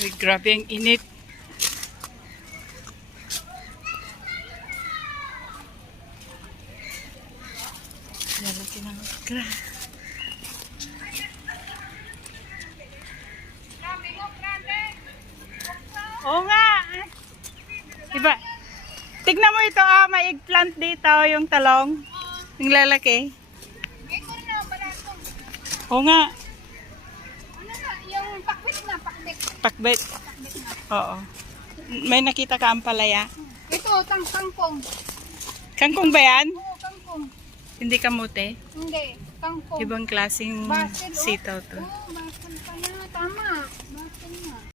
Uy, grabe ang init. Lalaki ng okra. Oo nga. Iba. Tignan mo ito, may eggplant dito, yung talong. Yung lalaki. Oo nga. Yung pakbit na, pakbit. Pakbet. Oo. May nakita ka ang palaya? Ito, kangkong. Kangkong ba yan? Oo, kangkong. Hindi kamote? Hindi, kangkong. Ibang klaseng Basil, oh. sitaw to. Oo, basil pala. Tama.